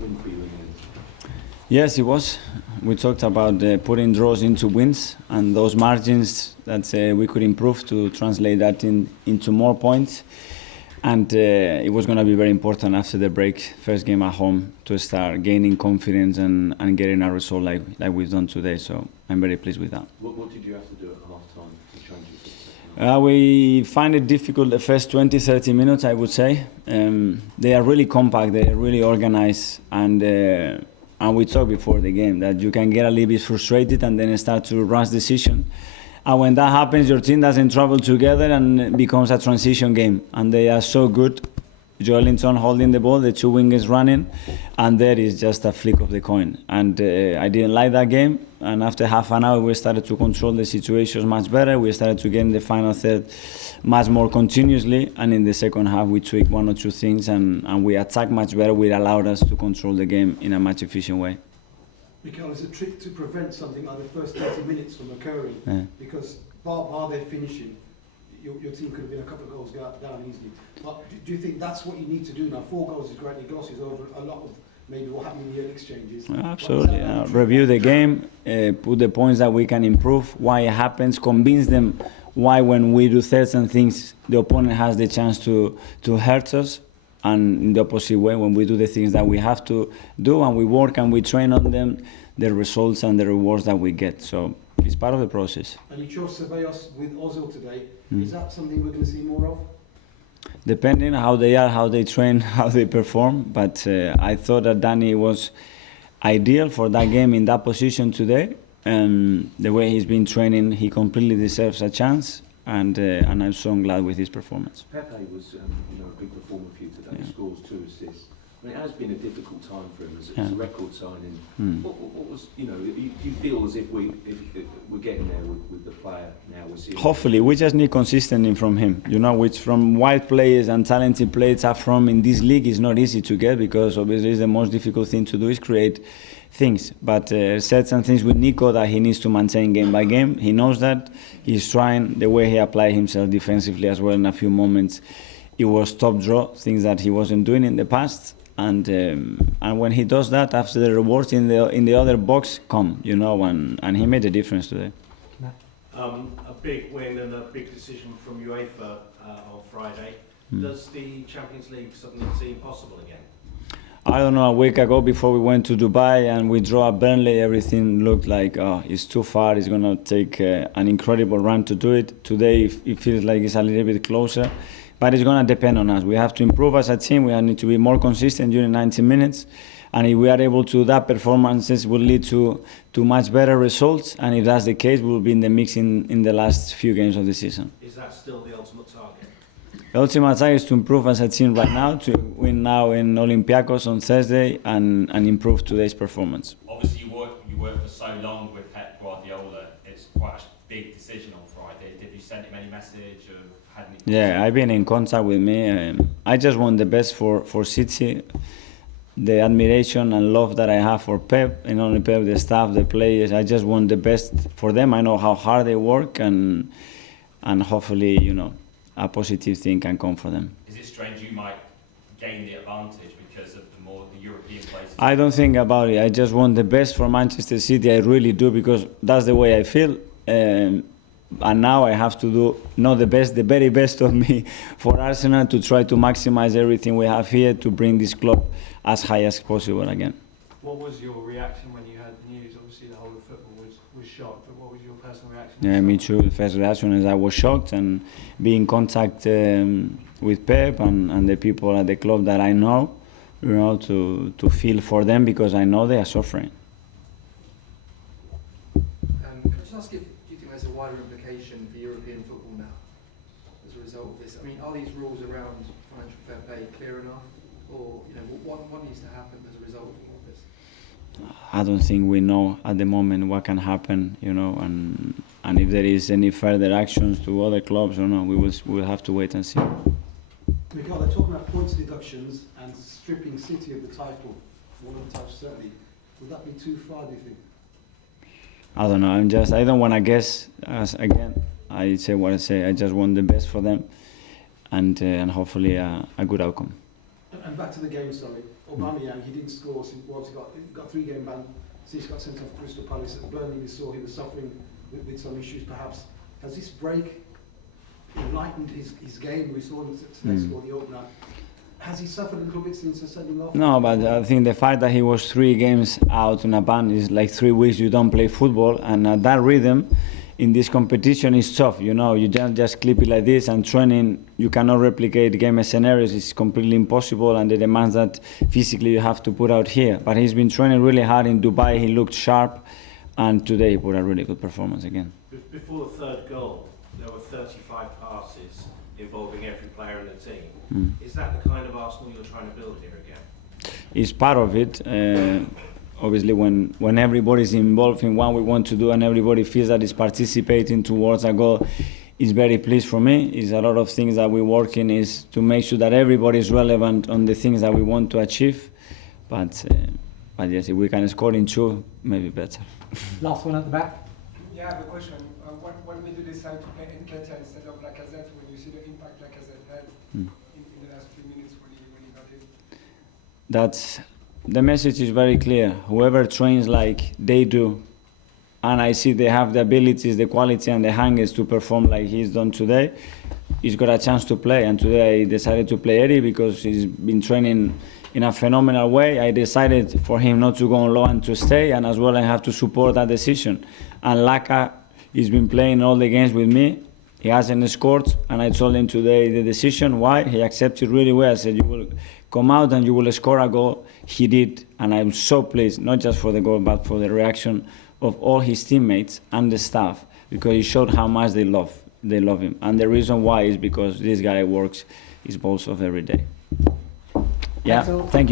win for you in the end? Yes, it was. We talked about putting draws into wins and those margins that we could improve to translate that into more points. And it was going to be very important after the break, first game at home, to start gaining confidence and getting a result like we've done today. So I'm very pleased with that. What did you have to do at half-time to change it? We find it difficult the first 20-30 minutes, I would say. They are really compact, they are really organized, and we talked before the game that you can get a little bit frustrated and then start to rush decision. And when that happens, your team doesn't travel together and it becomes a transition game. And they are so good. Joelinton holding the ball, the two wingers running, and there is just a flick of the coin. And I didn't like that game. And after half an hour, we started to control the situations much better. We started to get in the final third much more continuously. And in the second half, we tweaked one or two things and we attacked much better. It allowed us to control the game in a much efficient way. Mikel, it's a trick to prevent something like the first 30 minutes from occurring, because bar their finishing, your team could have been a couple of goals down easily. But do you think that's what you need to do now? 4 goals is great, glosses over a lot of maybe what happened in the early exchanges. Absolutely. Review the game, put the points that we can improve, why it happens, convince them why when we do certain things, the opponent has the chance to hurt us. And in the opposite way, when we do the things that we have to do and we work and we train on them, the results and the rewards that we get. So it's part of the process. And you chose Ceballos with Ozil today. Is that something we're going to see more of? Depending how they are, how they train, how they perform. But I thought that Danny was ideal for that game in that position today. And the way he's been training, he completely deserves a chance. And I'm so glad with his performance. Pepe was a big performer for you today. He scores 2 assists. I mean, it has been a difficult time for him as a record signing. What was, do you feel as if we're getting there with the player now? We're seeing hopefully, we just need consistency from him. Which from wide players and talented players are from in this league is not easy to get, because obviously the most difficult thing to do is create things. But certain things with Nico that he needs to maintain game by game. He knows that. He's trying the way he applied himself defensively as well in a few moments. It was top draw, things that he wasn't doing in the past. And when he does that, after the rewards in the other box come, and he made a difference today. A big win and a big decision from UEFA on Friday. Does the Champions League suddenly seem possible again? I don't know, a week ago before we went to Dubai and we draw at Burnley, everything looked like, it's too far, it's going to take an incredible run to do it. Today it feels like it's a little bit closer. But it's going to depend on us. We have to improve as a team. We need to be more consistent during 90 minutes. And if we are able to, that performances will lead to much better results. And if that's the case, we'll be in the mix in the last few games of the season. Is that still the ultimate target? The ultimate target is to improve as a team right now, to win now in Olympiacos on Thursday and improve today's performance. Obviously, you worked for so long with Pep Guardiola. It's quite a big decision on Friday. Did you send him any message? Yeah, I've been in contact with me. I just want the best for City. The admiration and love that I have for Pep, and only Pep, the staff, the players. I just want the best for them. I know how hard they work, and hopefully, a positive thing can come for them. Is it strange you might gain the advantage because of the European places? I don't think about it. I just want the best for Manchester City. I really do, because that's the way I feel. And now I have to do not the best, the very best of me for Arsenal, to try to maximize everything we have here to bring this club as high as possible again. What was your reaction when you heard the news? Obviously the whole of football was shocked, but what was your personal reaction? Yeah, me too. The first reaction is I was shocked, and be in contact with Pep and the people at the club that I know, to feel for them, because I know they are suffering. Can I just ask if do you think there's a wider implication for European football now as a result of this? I mean, are these rules around financial fair play clear enough, or what needs to happen as a result of this? I don't think we know at the moment what can happen, and if there is any further actions to other clubs or not, we'll have to wait and see. Mikel, they're talking about points deductions and stripping City of the title, one of the titles certainly. Would that be too far, do you think? I don't know. I don't want to guess. Again, I say what I say. I just want the best for them, and hopefully a good outcome. And back to the game, sorry. Aubameyang, he didn't score since, well, he got 3-game ban since he got sent off Crystal Palace. At Burnley, we saw he was suffering with some issues, perhaps. Has this break enlightened his game? We saw him today score the opener. Has he suffered a little bit since the sending off? No, but I think the fact that he was 3 games out on a ban is like 3 weeks you don't play football, and that rhythm in this competition is tough. You know, you don't just clip it like this, and training you cannot replicate game scenarios. It's completely impossible, and the demands that physically you have to put out here. But he's been training really hard in Dubai. He looked sharp, and today he put a really good performance again. Before the third goal, there were 35 passes involving every player in the team. Is that the kind of Arsenal you're trying to build here again? It's part of it. Obviously, when everybody's involved in what we want to do and everybody feels that is participating towards a goal, it's very pleased for me. It's a lot of things that we're working is to make sure that everybody is relevant on the things that we want to achieve. But yes, if we can score in 2, maybe better. Last one at the back. Yeah, I have a question. What made you decide to play Nketiah instead of Lacazette when you see the impact Lacazette had in the last few minutes when he got in? The message is very clear. Whoever trains like they do, and I see they have the abilities, the quality and the hangers to perform like he's done today, he's got a chance to play. And today I decided to play Eddie because he's been training in a phenomenal way. I decided for him not to go on loan and to stay, and as well I have to support that decision. And Laka, he's been playing all the games with me. He hasn't scored, and I told him today the decision. Why? He accepted really well. I said, you will come out and you will score a goal. He did, and I'm so pleased, not just for the goal, but for the reaction of all his teammates and the staff, because he showed how much they love him. And the reason why is because this guy works his balls off every day. Yeah, thank you.